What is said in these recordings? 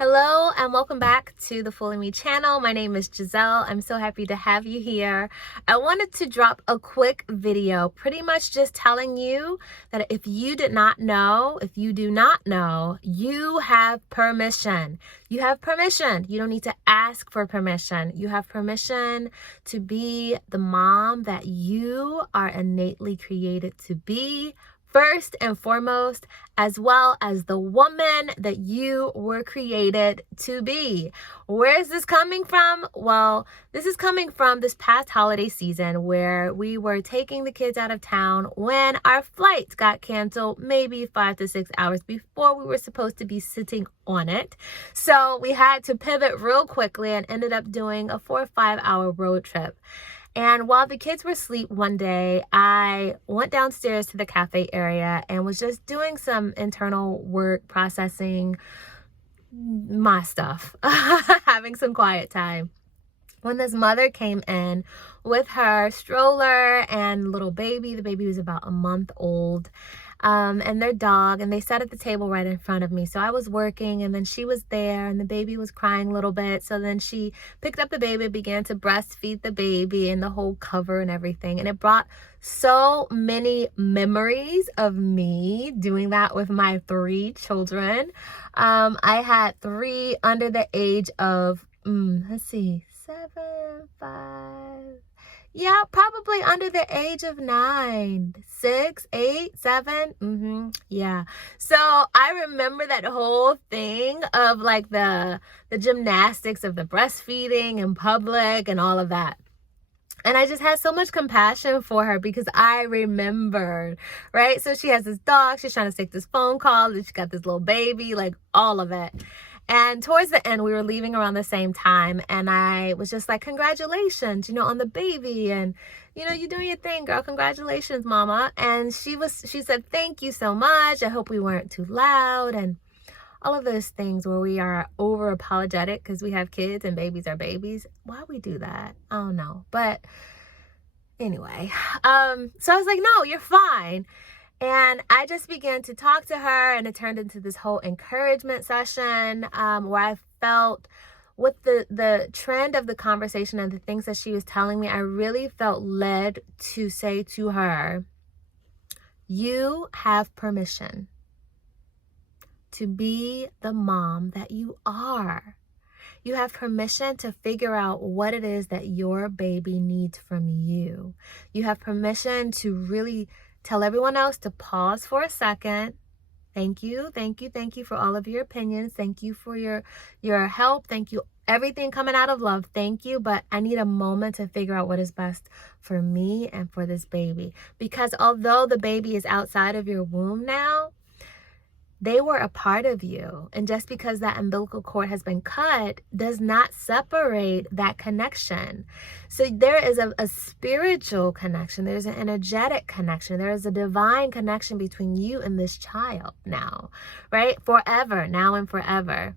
Hello and welcome back to the Fooling Me channel. My name is Jazelle. I'm so happy to have you here. I wanted to drop a quick video pretty much just telling you that if you do not know, you have permission. You have permission. You don't need to ask for permission. You have permission to be the mom that you are innately created to be. First and foremost, as well as the woman that you were created to be. Where is this coming from? Well, this is coming from this past holiday season where we were taking the kids out of town when our flight got canceled maybe 5 to 6 hours before we were supposed to be sitting on it. So we had to pivot real quickly and ended up doing a 4 or 5 hour road trip. And while the kids were asleep one day, I went downstairs to the cafe area and was just doing some internal work, processing my stuff, having some quiet time. When this mother came in with her stroller and little baby, the baby was about a month old, and their dog, and they sat at the table right in front of me. So I was working, and then she was there, and the baby was crying a little bit. So then she picked up the baby, began to breastfeed the baby and the whole cover and everything. And it brought so many memories of me doing that with my 3 children. I had 3 under the age of, 7, 5. Yeah, probably under the age of 9, 6, 8, 7. Yeah. So I remember that whole thing of like the gymnastics of the breastfeeding in public and all of that. And I just had so much compassion for her because I remembered, right? So she has this dog, she's trying to take this phone call, and she got this little baby, like all of it. And towards the end, we were leaving around the same time. And I was just like, congratulations, on the baby. And, you're doing your thing, girl. Congratulations, mama. And she said, thank you so much. I hope we weren't too loud. And all of those things where we are over apologetic because we have kids and babies are babies. Why we do that? I don't know. But anyway, so I was like, no, you're fine. And I just began to talk to her, and it turned into this whole encouragement session where I felt with the trend of the conversation and the things that she was telling me, I really felt led to say to her, you have permission to be the mom that you are. You have permission to figure out what it is that your baby needs from you. You have permission to really tell everyone else to pause for a second. Thank you for all of your opinions. Thank you for your help. Thank you, everything coming out of love. Thank you, but I need a moment to figure out what is best for me and for this baby. Because although the baby is outside of your womb now, they were a part of you. And just because that umbilical cord has been cut does not separate that connection. So there is a spiritual connection. There's an energetic connection. There is a divine connection between you and this child now, right? Forever, now and forever.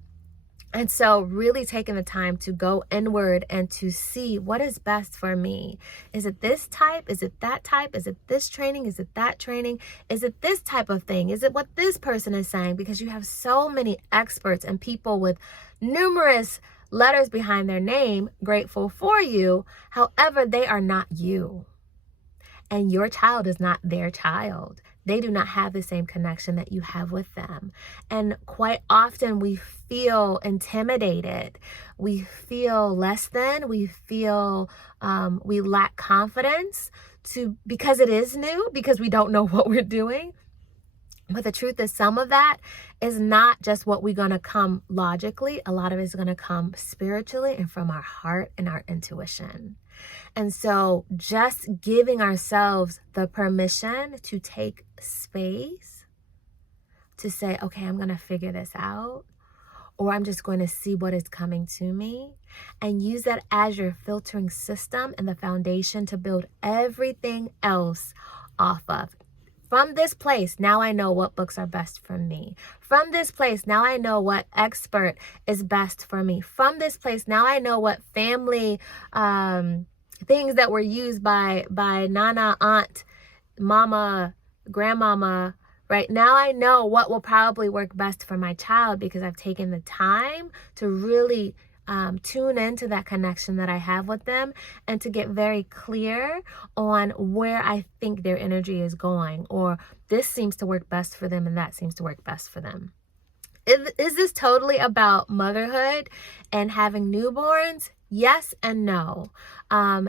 And so really taking the time to go inward and to see what is best for me. Is it this type? Is it that type? Is it this training? Is it that training? Is it this type of thing? Is it what this person is saying? Because you have so many experts and people with numerous letters behind their name, grateful for you. However, they are not you. And your child is not their child. They do not have the same connection that you have with them. And quite often we feel intimidated. We feel less than. We feel we lack confidence because it is new, because we don't know what we're doing. But the truth is, some of that is not just what we're going to come logically. A lot of it is going to come spiritually and from our heart and our intuition. And so just giving ourselves the permission to take space to say, okay, I'm going to figure this out, or I'm just going to see what is coming to me, and use that as your filtering system and the foundation to build everything else off of. From this place, now I know what books are best for me. From this place, now I know what expert is best for me. From this place, now I know what family things that were used by Nana, aunt, mama, grandmama, right? Now I know what will probably work best for my child because I've taken the time to really tune into that connection that I have with them and to get very clear on where I think their energy is going, or this seems to work best for them and that seems to work best for them. Is this totally about motherhood and having newborns? Yes and no.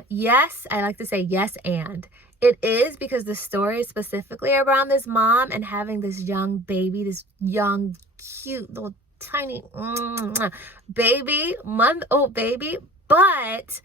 Yes, I like to say yes and. It is because the story is specifically around this mom and having this young baby, this young, cute, little tiny baby, month-old baby. But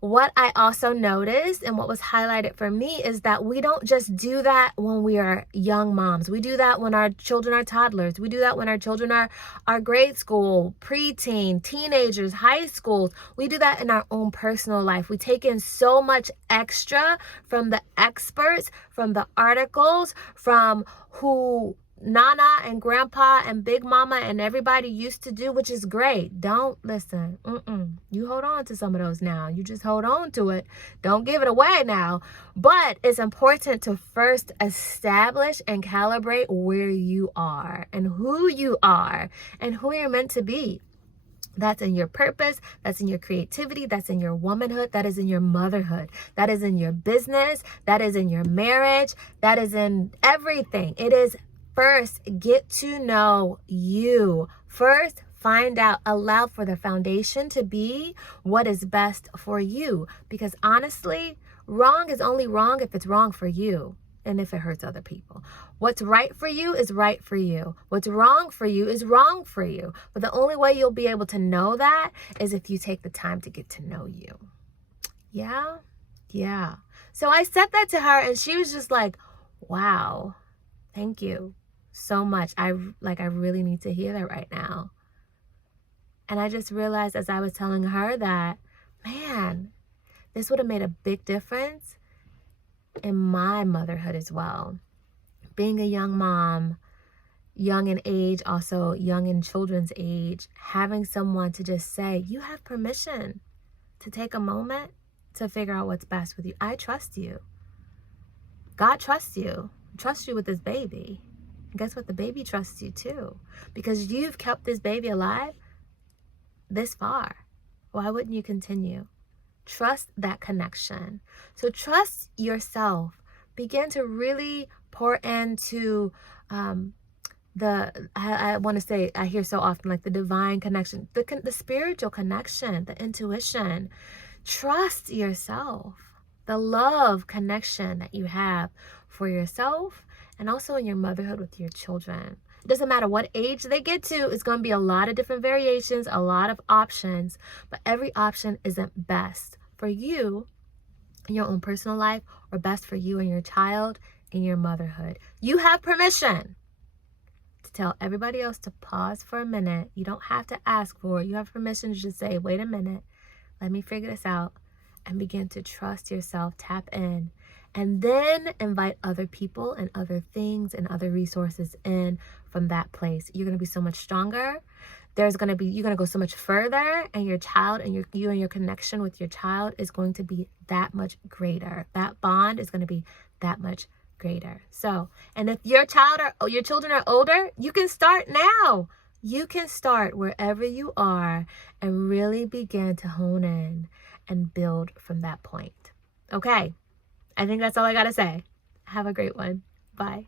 what I also noticed and what was highlighted for me is that we don't just do that when we are young moms. We do that when our children are toddlers. We do that when our children are grade school, preteen, teenagers, high schools. We do that in our own personal life. We take in so much extra from the experts, from the articles, from who Nana and Grandpa and Big Mama and everybody used to do, which is great. Don't listen. You hold on to some of those now. You just hold on to it. Don't give it away now. But it's important to first establish and calibrate where you are and who you are and who you're meant to be. That's in your purpose, that's in your creativity, that's in your womanhood, that is in your motherhood, that is in your business, that is in your marriage, that is in everything. It is first, get to know you. First, find out, allow for the foundation to be what is best for you. Because honestly, wrong is only wrong if it's wrong for you and if it hurts other people. What's right for you is right for you. What's wrong for you is wrong for you. But the only way you'll be able to know that is if you take the time to get to know you. Yeah. So I said that to her and she was just like, wow, thank you so much. I really need to hear that right now. And I just realized as I was telling her that, man, this would have made a big difference in my motherhood as well. Being a young mom, young in age, also young in children's age, having someone to just say, you have permission to take a moment to figure out what's best with you. I trust you. God trusts you. Trust you with this baby. And guess what? The baby trusts you too. Because you've kept this baby alive this far. Why wouldn't you continue? Trust that connection. So trust yourself. Begin to really pour into I want to say, I hear so often, like the divine connection, the spiritual connection, the intuition. Trust yourself. The love connection that you have for yourself and also in your motherhood with your children. It doesn't matter what age they get to. It's going to be a lot of different variations, a lot of options, but every option isn't best for you in your own personal life or best for you and your child in your motherhood. You have permission to tell everybody else to pause for a minute. You don't have to ask for it. You have permission to just say, wait a minute, let me figure this out, and begin to trust yourself, tap in, and then invite other people and other things and other resources in from that place. You're going to be so much stronger. You're going to go so much further, and your child and you and your connection with your child is going to be that much greater. That bond is going to be that much greater. So, and if your children are older, you can start now. You can start wherever you are and really begin to hone in and build from that point. Okay. I think that's all I got to say. Have a great one. Bye.